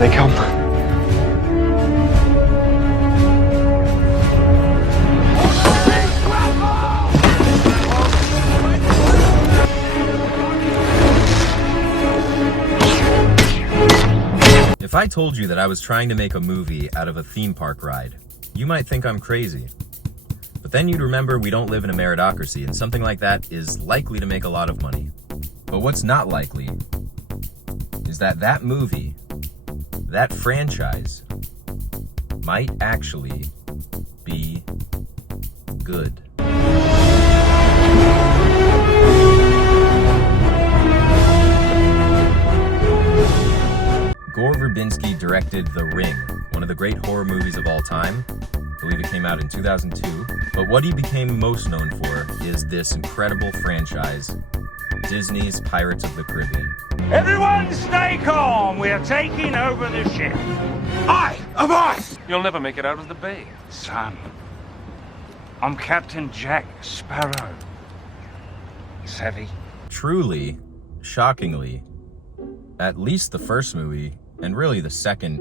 they come. If I told you that I was trying to make a movie out of a theme park ride, you might think I'm crazy. But then you'd remember we don't live in a meritocracy, and something like that is likely to make a lot of money. But what's not likely is that that movie, that franchise, might actually be good. Gore Verbinski directed The Ring, one of the great horror movies of all time. I believe it came out in 2002. But what he became most known for is this incredible franchise, Disney's Pirates of the Caribbean. Everyone stay calm. We are taking over the ship. I am us! You'll never make it out of the bay. Son, I'm Captain Jack Sparrow. Savvy? Truly, shockingly, at least the first movie, and really the second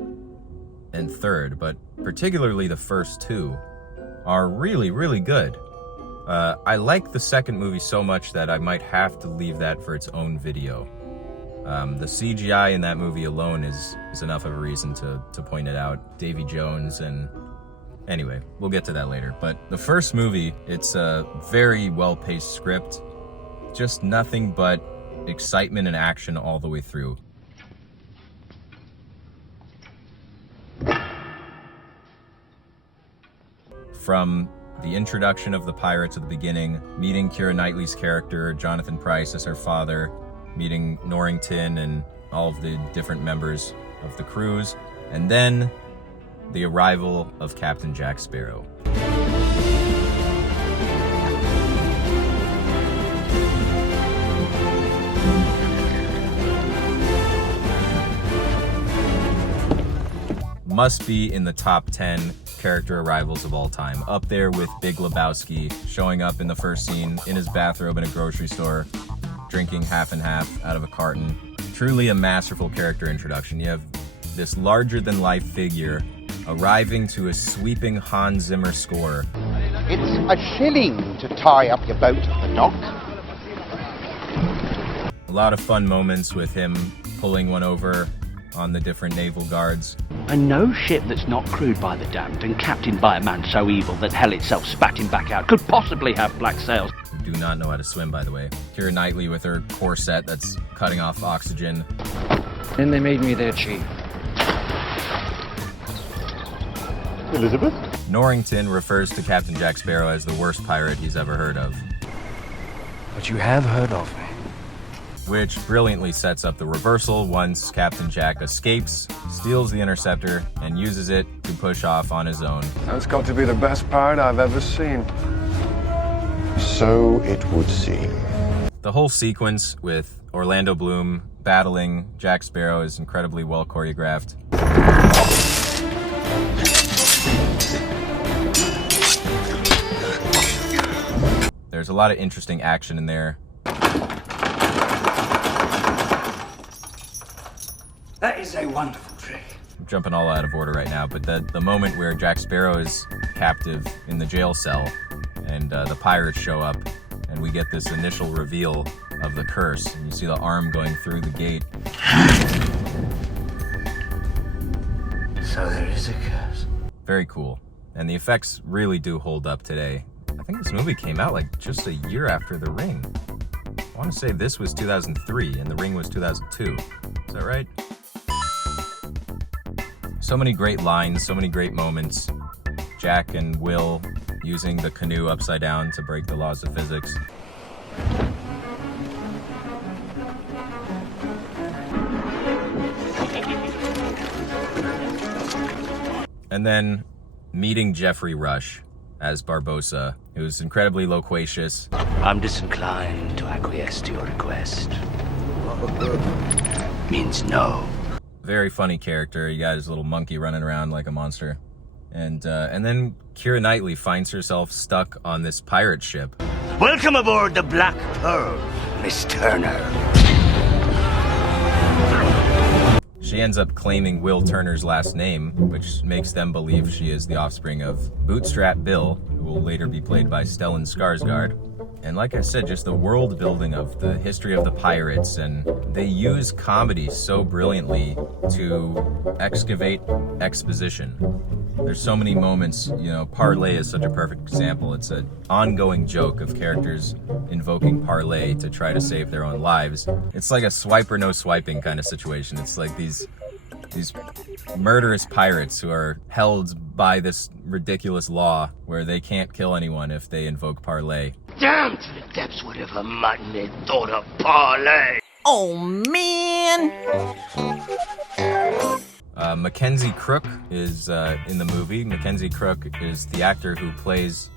and third, but particularly the first two, are really, really good. I like the second movie so much that I might have to leave that for its own video. The CGI in that movie alone is enough of a reason to point it out. Davy Jones and... Anyway, we'll get to that later. But the first movie, it's a very well-paced script. Just nothing but excitement and action all the way through. From the introduction of the pirates at the beginning, meeting Keira Knightley's character, Jonathan Pryce, as her father, meeting Norrington and all of the different members of the crews, and then the arrival of Captain Jack Sparrow. Must be in the top 10 character arrivals of all time. Up there with Big Lebowski showing up in the first scene in his bathrobe in a grocery store, drinking half and half out of a carton. Truly a masterful character introduction. You have this larger-than-life figure arriving to a sweeping Hans Zimmer score. It's a shilling to tie up your boat at the dock. A lot of fun moments with him pulling one over on the different naval guards. And no ship that's not crewed by the damned and captained by a man so evil that hell itself spat him back out could possibly have black sails. Who do not know how to swim, by the way. Keira Knightley with her corset that's cutting off oxygen. Then they made me their chief. Elizabeth? Norrington refers to Captain Jack Sparrow as the worst pirate he's ever heard of, But you have heard of me. which brilliantly sets up the reversal once Captain Jack escapes, steals the interceptor, and uses it to push off on his own. That's got to be the best pirate I've ever seen. So it would seem. The whole sequence with Orlando Bloom battling Jack Sparrow is incredibly well choreographed. There's a lot of interesting action in there. That is a wonderful trick. I'm jumping all out of order right now, but the moment where Jack Sparrow is captive in the jail cell and the pirates show up and we get this initial reveal of the curse, and you see the arm going through the gate. So there is a curse. Very cool. And the effects really do hold up today. I think this movie came out like just a year after The Ring. I want to say this was 2003 and The Ring was 2002. Is that right? So many great lines, so many great moments. Jack and Will using the canoe upside down to break the laws of physics. And then meeting Jeffrey Rush as Barbossa, who's incredibly loquacious. I'm disinclined to acquiesce to your request. Means no. Very funny character. You got his little monkey running around like a monster. And then Keira Knightley finds herself stuck on this pirate ship. Welcome aboard the Black Pearl, Miss Turner. She ends up claiming Will Turner's last name, which makes them believe she is the offspring of Bootstrap Bill, who will later be played by Stellan Skarsgård. And like I said, just the world building of the history of the pirates, and they use comedy so brilliantly to excavate exposition. There's so many moments, you know, parlay is such a perfect example. It's an ongoing joke of characters invoking parlay to try to save their own lives. It's like a swipe or no swiping kind of situation. It's like these murderous pirates who are held by this ridiculous law where they can't kill anyone if they invoke parlay. Down to the depths, whatever mutton they thought of parlay. Oh, man! Mackenzie Crook is in the movie. Mackenzie Crook is the actor who plays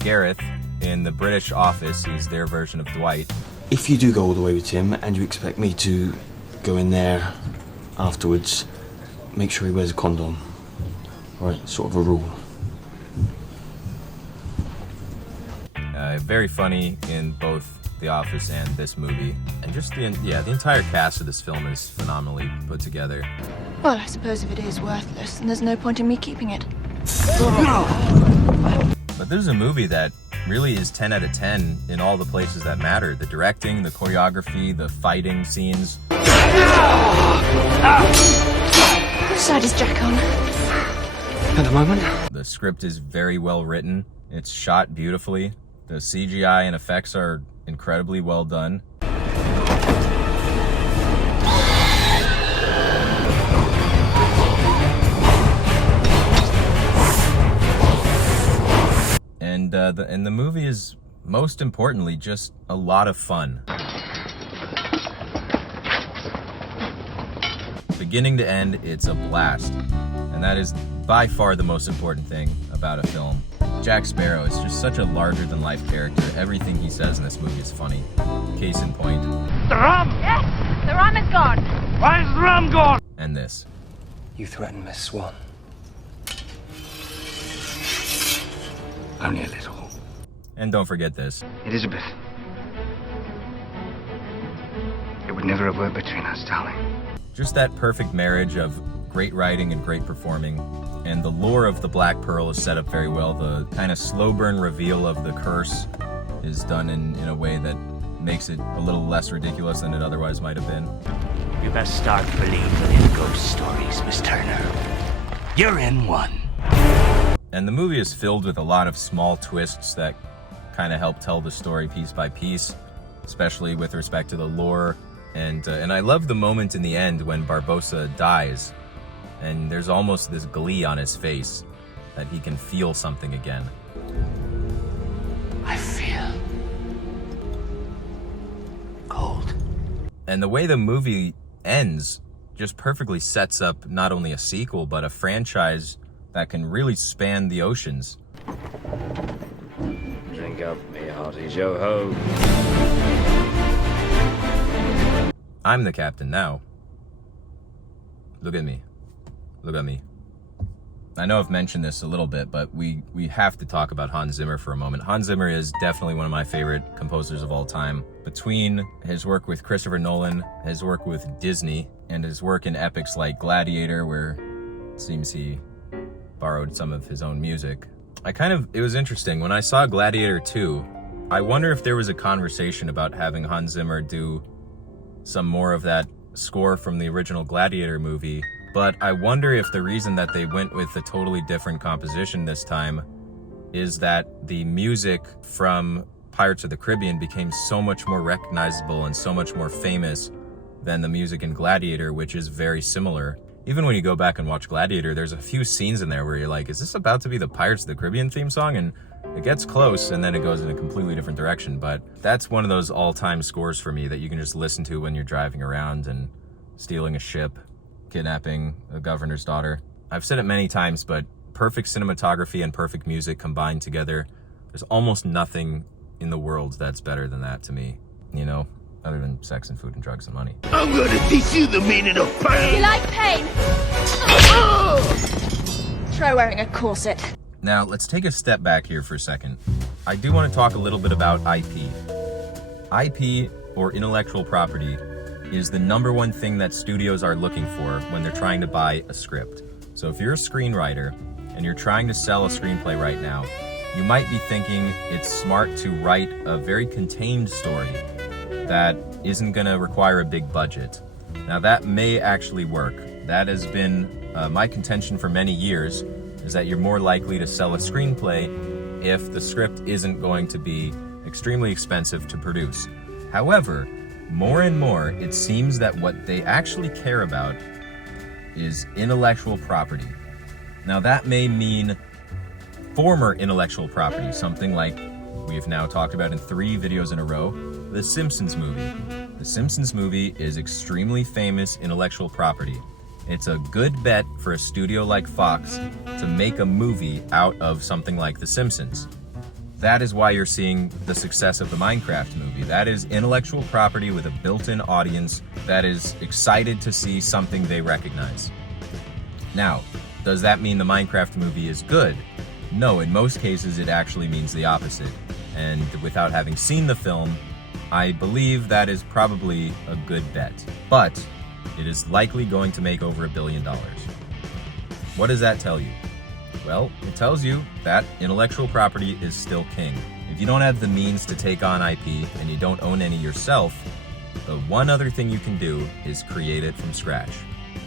Gareth in The British Office. He's their version of Dwight. If you do go all the way with him and you expect me to go in there afterwards, make sure he wears a condom. Right, sort of a rule. Very funny in both The Office and this movie. And just the entire cast of this film is phenomenally put together. Well, I suppose if it is worthless, then there's no point in me keeping it. But this is a movie that really is 10 out of 10 in all the places that matter. The directing, the choreography, the fighting scenes. Which side is Jack on? At the moment. The script is very well written. It's shot beautifully. The CGI and effects are incredibly well done. And the movie is, most importantly, just a lot of fun. Beginning to end, it's a blast. And that is by far the most important thing about a film. Jack Sparrow is just such a larger-than-life character. Everything he says in this movie is funny. Case in point. The rum! Yes, the rum is gone. Why is the rum gone? And this. You threatened Miss Swan. Only a little. And don't forget this. Elizabeth. It would never have worked between us, darling. Just that perfect marriage of great writing and great performing. And the lore of the Black Pearl is set up very well. The kind of slow burn reveal of the curse is done in a way that makes it a little less ridiculous than it otherwise might have been. You best start believing in ghost stories, Miss Turner. You're in one. And the movie is filled with a lot of small twists that kind of help tell the story piece by piece, especially with respect to the lore. And I love the moment in the end when Barbossa dies, and there's almost this glee on his face that he can feel something again. I feel cold. And the way the movie ends just perfectly sets up not only a sequel, but a franchise that can really span the oceans. Drink up, me hearty yo-ho. I'm the captain now. Look at me. Look at me. I know I've mentioned this a little bit, but we have to talk about Hans Zimmer for a moment. Hans Zimmer is definitely one of my favorite composers of all time. Between his work with Christopher Nolan, his work with Disney, and his work in epics like Gladiator, where it seems he borrowed some of his own music. It was interesting. When I saw Gladiator 2, I wonder if there was a conversation about having Hans Zimmer do some more of that score from the original Gladiator movie, but I wonder if the reason that they went with a totally different composition this time is that the music from Pirates of the Caribbean became so much more recognizable and so much more famous than the music in Gladiator, which is very similar. Even when you go back and watch Gladiator, there's a few scenes in there where you're like, is this about to be the Pirates of the Caribbean theme song? And it gets close, and then it goes in a completely different direction. But that's one of those all-time scores for me that you can just listen to when you're driving around and stealing a ship, kidnapping a governor's daughter. I've said it many times, but perfect cinematography and perfect music combined together, there's almost nothing in the world that's better than that to me, you know? Other than sex and food and drugs and money. I'm gonna teach you the meaning of pain. You like pain? Try wearing a corset. Now, let's take a step back here for a second. I do want to talk a little bit about IP. IP, or intellectual property, is the #1 thing that studios are looking for when they're trying to buy a script. So if you're a screenwriter and you're trying to sell a screenplay right now, you might be thinking it's smart to write a very contained story that isn't going to require a big budget. Now that may actually work. That has been my contention for many years, is that you're more likely to sell a screenplay if the script isn't going to be extremely expensive to produce. However, more and more, it seems that what they actually care about is intellectual property. Now that may mean former intellectual property, something like we have now talked about in 3 videos in a row, the Simpsons movie. The Simpsons movie is extremely famous intellectual property. It's a good bet for a studio like Fox to make a movie out of something like The Simpsons. That is why you're seeing the success of the Minecraft movie. That is intellectual property with a built-in audience that is excited to see something they recognize. Now, does that mean the Minecraft movie is good? No, in most cases it actually means the opposite. And without having seen the film, I believe that is probably a good bet. But it is likely going to make over $1 billion. What does that tell you? Well, it tells you that intellectual property is still king. If you don't have the means to take on IP and you don't own any yourself, the one other thing you can do is create it from scratch.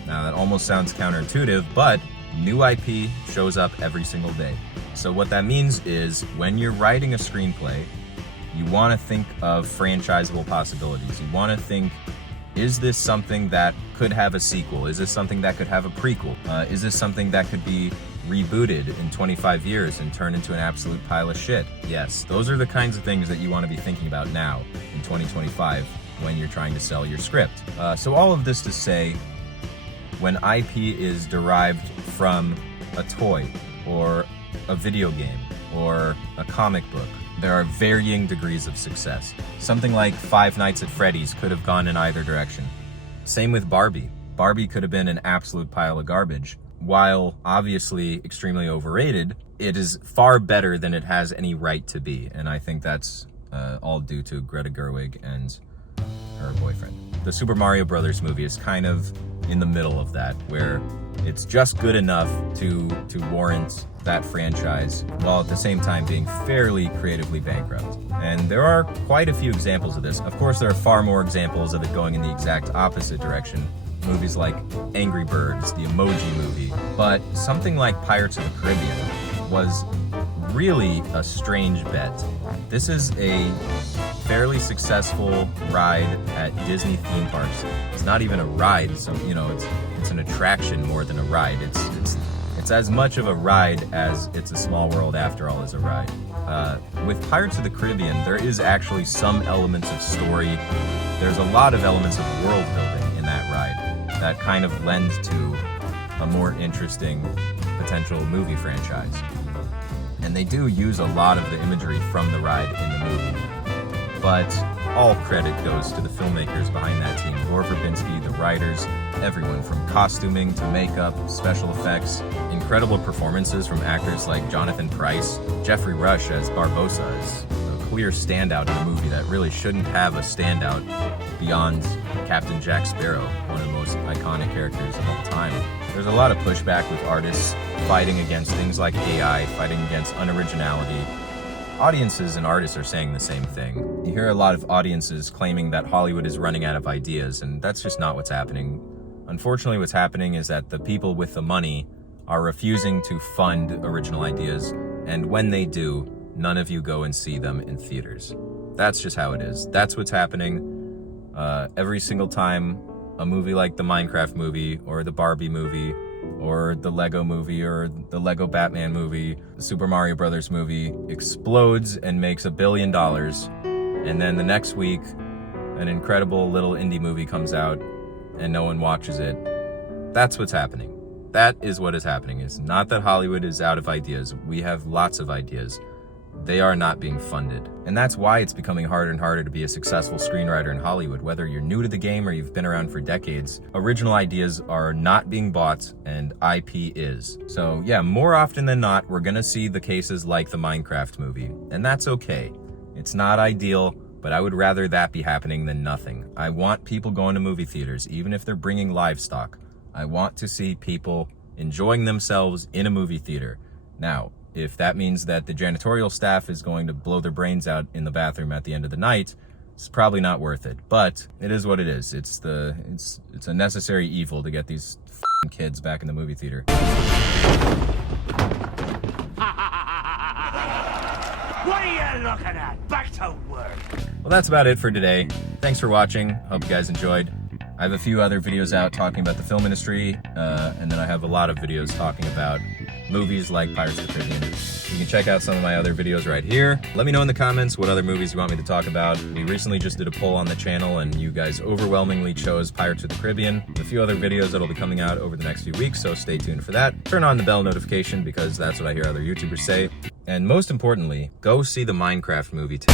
Now that almost sounds counterintuitive, but new IP shows up every single day. So what that means is when you're writing a screenplay, you want to think of franchisable possibilities. You want to think, is this something that could have a sequel? Is this something that could have a prequel? Is this something that could be rebooted in 25 years and turn into an absolute pile of shit? Yes, those are the kinds of things that you want to be thinking about now in 2025 when you're trying to sell your script. So all of this to say, when IP is derived from a toy or a video game or a comic book, there are varying degrees of success. Something like Five Nights at Freddy's could have gone in either direction. Same with Barbie. Barbie could have been an absolute pile of garbage. While obviously extremely overrated, it is far better than it has any right to be. And I think that's all due to Greta Gerwig and her boyfriend. The Super Mario Brothers movie is kind of in the middle of that, where it's just good enough to warrant that franchise, while at the same time being fairly creatively bankrupt. And there are quite a few examples of this. Of course, there are far more examples of it going in the exact opposite direction. Movies like Angry Birds, the Emoji Movie. But something like Pirates of the Caribbean was really a strange bet. This is a fairly successful ride at Disney theme parks. It's not even a ride, so it's an attraction more than a ride. It's as much of a ride as It's a Small World After All is a ride. With Pirates of the Caribbean, there is actually some elements of story. There's a lot of elements of world building in that ride that kind of lend to a more interesting potential movie franchise. And they do use a lot of the imagery from the ride in the movie. But all credit goes to the filmmakers behind that team. Gore Verbinski, the writers, everyone from costuming to makeup, special effects, incredible performances from actors like Jonathan Pryce. Jeffrey Rush as Barbossa is a clear standout in a movie that really shouldn't have a standout beyond Captain Jack Sparrow, one of the most iconic characters of all time. There's a lot of pushback with artists fighting against things like AI, fighting against unoriginality. Audiences and artists are saying the same thing. You hear a lot of audiences claiming that Hollywood is running out of ideas, and that's just not what's happening. Unfortunately, what's happening is that the people with the money are refusing to fund original ideas, and when they do, none of you go and see them in theaters. That's just how it is. That's what's happening. Every single time a movie like the Minecraft movie, or the Barbie movie, or the Lego movie, or the Lego Batman movie, the Super Mario Brothers movie explodes and makes $1 billion, and then the next week an incredible little indie movie comes out and no one watches it. That's what's happening. That is what is happening. It's not that Hollywood is out of ideas. We have lots of ideas. They are not being funded. And that's why it's becoming harder and harder to be a successful screenwriter in Hollywood. Whether you're new to the game or you've been around for decades, original ideas are not being bought and IP is. So yeah, more often than not, we're gonna see the cases like the Minecraft movie. And that's okay. It's not ideal, but I would rather that be happening than nothing. I want people going to movie theaters, even if they're bringing livestock. I want to see people enjoying themselves in a movie theater. Now, if that means that the janitorial staff is going to blow their brains out in the bathroom at the end of the night, it's probably not worth it. But it is what it is. It's a necessary evil to get these f***ing kids back in the movie theater. What are you looking at? Back to work. Well, that's about it for today. Thanks for watching. Hope you guys enjoyed. I have a few other videos out talking about the film industry, and then I have a lot of videos talking about movies like Pirates of the Caribbean. You can check out some of my other videos right here. Let me know in the comments what other movies you want me to talk about. We recently just did a poll on the channel, and you guys overwhelmingly chose Pirates of the Caribbean. There's a few other videos that'll be coming out over the next few weeks, so stay tuned for that. Turn on the bell notification because that's what I hear other YouTubers say. And most importantly, go see the Minecraft movie too.